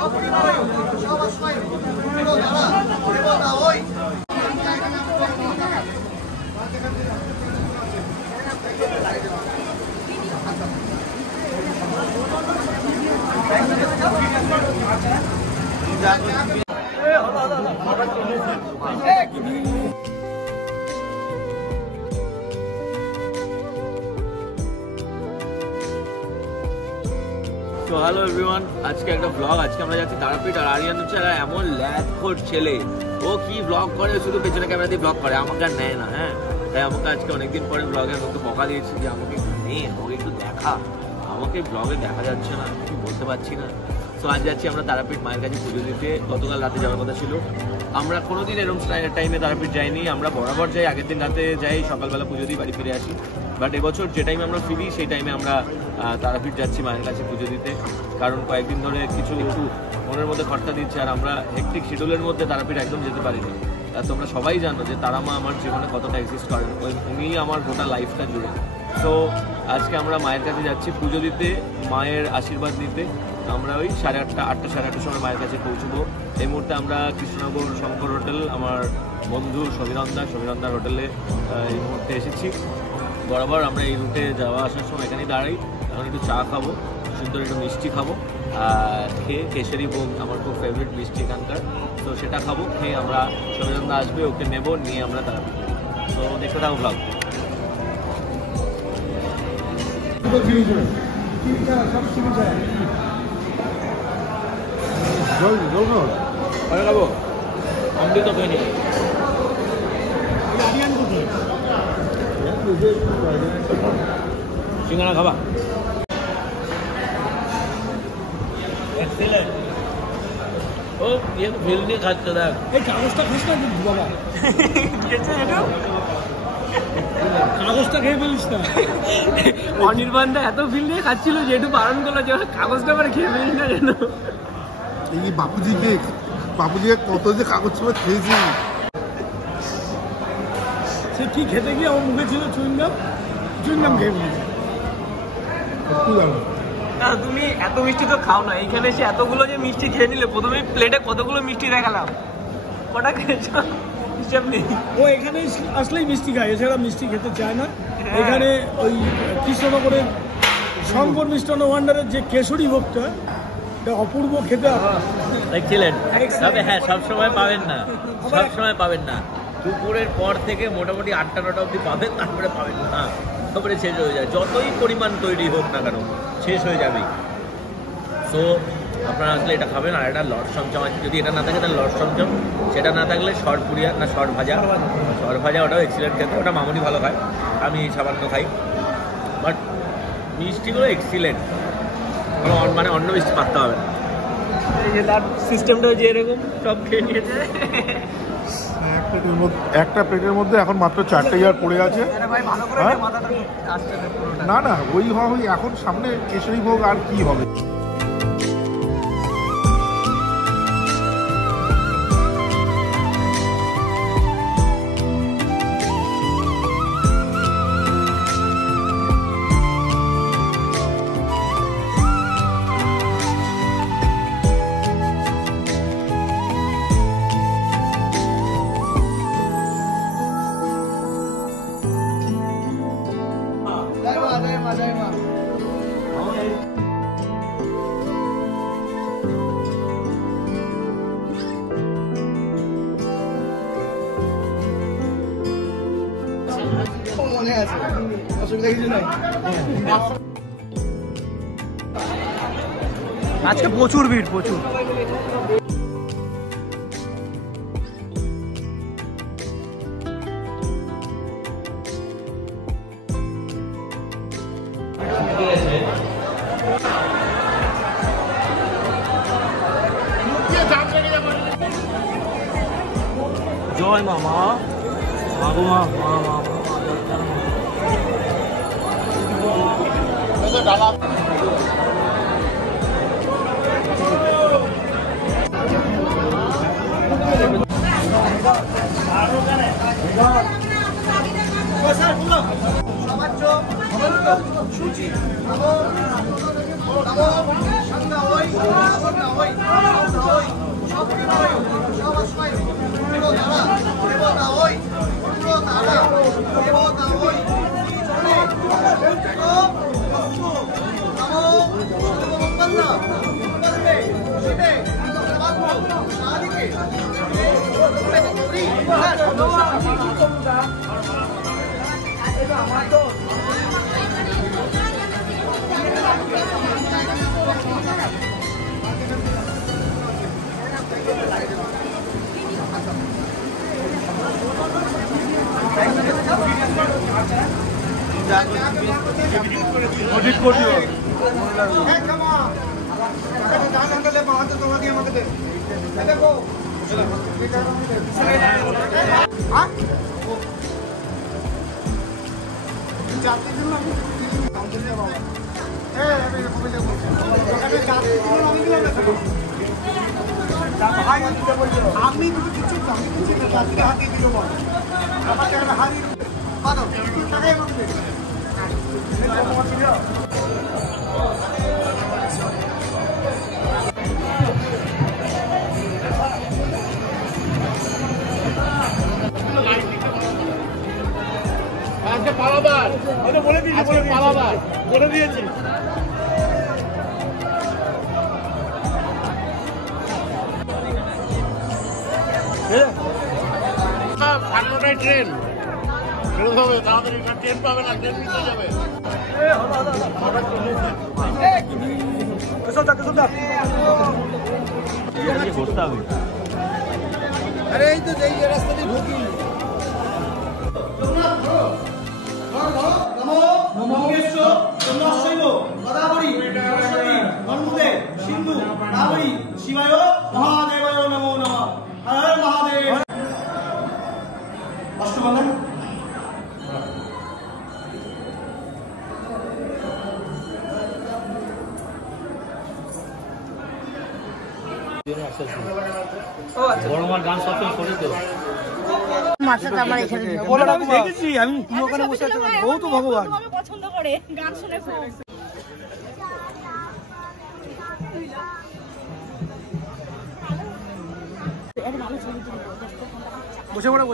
তো hello everyone, আজকে একটা ব্লগ। আজকে আমরা যাচ্ছি তারাপীঠ। আর আরিয়ান হচ্ছে এমন ল্যাথখোর ছেলে, ও কি ব্লগ করে, শুধু পেছনে ক্যামেরা দিয়ে ব্লগ করে, আমাকে আর নেয় না। হ্যাঁ, তাই আমাকে আজকে অনেকদিন পরে ব্লগে আমাকে বকা দিয়েছি যে আমাকে একটু নেই, আমাকে একটু দেখা। আমাকে ব্লগে দেখা যাচ্ছে না, কিছু বলতে পারছি না। তো আজ যাচ্ছি আমরা তারাপীঠ মায়ের কাছে পুজো দিতে। গতকাল রাতে যাওয়ার কথা ছিল। আমরা কোনোদিন এরকম টাইমে তারাপীঠ যাইনি। আমরা বরাবর যাই, আগের দিন রাতে যাই, সকালবেলা পুজো দিই, বাড়ি ফিরে আসি। বাট এবছর যে টাইমে আমরা ফিরি সেই টাইমে আমরা তারাপীঠ যাচ্ছি মায়ের কাছে পুজো দিতে। কারণ কয়েকদিন ধরে একটু মনের মধ্যে খরচা দিচ্ছে, আর আমরা হেক্টিক শিডিউলের মধ্যে তারাপীঠ একদম যেতে পারিনি। আর তোমরা সবাই জানো যে তারা মা আমার জীবনে কতটা এক্সিস্ট করেন, উনিই আমার গোটা লাইফটা জুড়ে। তো আজকে আমরা মায়ের কাছে যাচ্ছি পুজো দিতে, মায়ের আশীর্বাদ নিতে। আমরা ওই 8:30 সাড়ে 8টার সময় মায়ের কাছে পৌঁছবো। এই মুহূর্তে আমরা কৃষ্ণনগর শঙ্কর হোটেল, আমার বন্ধু সমীরন্দার হোটেলে এই মুহূর্তে এসেছি। বরাবর আমরা এই রুটে যাওয়া আসার সময় এখানেই দাঁড়াই। এখন একটু চা খাবো, সুন্দর একটু মিষ্টি খাবো, খেয়ে কেশরী ভোগ আমার খুব ফেভারিট মিষ্টি এখানকার। তো সেটা খাবো, খেয়ে আমরা সমীরন্দা আসবে, ওকে নেবো, নিয়ে আমরা তারাপীঠ করি। তো দেখতে থাকো ব্লগ। খাবো অমৃত খাইনি। সিঙ্গারা খাবা? ও ইয়ে ফেল দিয়ে খাচ্ছে, দেখ এই কাগজটা খাস না বাবা, কাগজটা খেয়ে ফেলিস না। অনির্বাণদা এত ফিল দিয়ে খাচ্ছিল যে একটু বারণ করলো যে কাগজটা পরে খেয়ে ফেলিস না যেন। এই বাপুজিকে কত যে কাগজ ছিল খেয়েছি। সে কি খেতে গিয়ে আমার মুখে ছিল চুইংগাম খেয়ে ফেলেছি। তুমি এত মিষ্টি তো খাও না, এইখানে এসে এতগুলো যে মিষ্টি খেয়ে নিলে, প্রথমে প্লেটে কতগুলো মিষ্টি দেখালাম, কটা খেয়েছো হিসাব নেই। ও এখানে আসলেই মিষ্টি খায়, এছাড়া মিষ্টি খেতে চায় না। এখানে ওই কৃষ্ণনগরের শঙ্কর মিষ্টান্ন ভান্ডারের যে কেশরী ভোগটা, এটা অপূর্ব খেতে। তবে হ্যাঁ, সবসময় পাবেন না। দুপুরের পর থেকে মোটামুটি 8টা-9টা অবধি পাবেন, তারপরে পাবেন না, তারপরে শেষ হয়ে যায়। যতই পরিমাণ তৈরি হোক না কেন, শেষ হয়ে যাবেই। তো আপনারা আসলে এটা খাবেন। আর এটা লট চমচম আছে, যদি এটা না থাকে তাহলে লট চমচম, সেটা না থাকলে শর্ট পুরিয়া না শর্ট ভাজা, ওটাও এক্সিলেন্ট খেতে। ওটা মামুনি ভালো খায়, আমি সামান্য খাই। বাট মিষ্টিগুলো এক্সিলেন্ট, মানে অন্য মিষ্টি পাততে হবে না। এই যে তার সিস্টেমটা যে এরকম সব খেয়ে নিয়েছে। একটা প্লেটের মধ্যে এখন মাত্র 4টে ইয়ার পড়ে আছে। না ওই এখন সামনে কেশরী ভোগ, আর কি হবে। আজকে প্রচুর ভিড়, প্রচুর। জয় মামা, সুচি আমি কিছু হাতে দিল বল আমাকে হারি টাকাই মানবে আজকে পালাবার বলে দিয়েছি পালাবার বলে দিয়েছি সাতটায় ট্রেন বেরোতে হবে তাড়াতাড়ি ট্রেন পাবে না ট্রেন মিস হয়ে যাবে আরে এই তো এই রাস্তা দিয়ে ঢুকি সিন্ধু শিবায় মহাদেবায় নমো নমঃ হর মহাদেব অষ্টবন্ধন বড়মার গান সবসময় শোনে তো আমি দেখেছি আমি ওখানে বসে আছি বউ তো ভগবান পছন্দ করে গান শুনে বসে পড়ো